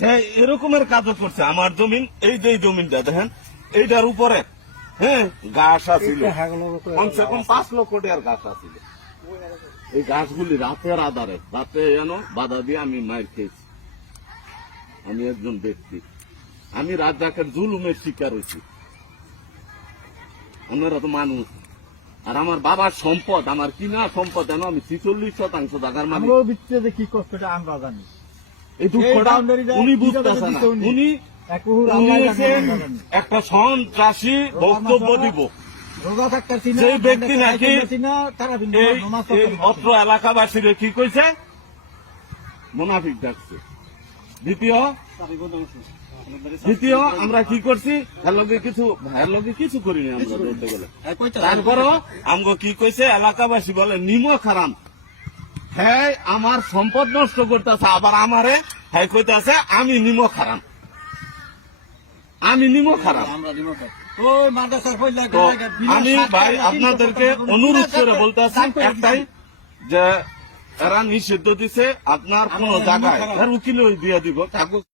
সে এরকমের কাজও করছে। আমার জমিন, এই যে জমিনটা দেখেন, এইটার উপরে হ্যাঁ গাছ আছিল, কমসে কম 5 লক্ষ টাকার গাছ আছিল। এই গাছগুলি রাতের আধারে, রাতে যেন বাধা দিয়ে আমি মার খেয়েছি। আমি একজন ব্যক্তি, আমি রাজ্জাকের জুলুমের শিকার হয়েছি। আপনারা তো মানুষ। আর আমার বাবার সম্পদ, আমার কিনা সম্পদ, যেন আমি 46% টাকার মালিক। কি কষ্টটা আমরা জানি। এই দুঃখটা উনি বুঝতেছে না। উনি একটা সন্ত্রাসী বক্তব্য দিব। সেই ব্যক্তি নাকি এই অত্র এলাকাবাসীর কি কইছে, মুনাফিক ডাকছে। দ্বিতীয় আমরা কি করছি, হ্যালোকে কিছু করিনি আমরা বলতে গেলে। তারপরও আমগো কি কইছে, এলাকাবাসী বলে নিমো খারাম। হ্যাঁ আমার সম্পদ নষ্ট করতেছে, আবার আমারে হ্যাঁ কইতেছে আমি নিমো খারাম, আমি নিমো খারাম। আমি ভাই আপনাদেরকে অনুরোধ করে বলতেছি একটাই, যে এরা নিষিদ্ধ দিছে, আপনার কোন জায়গায় উকিল দিয়ে দিব কাগজ।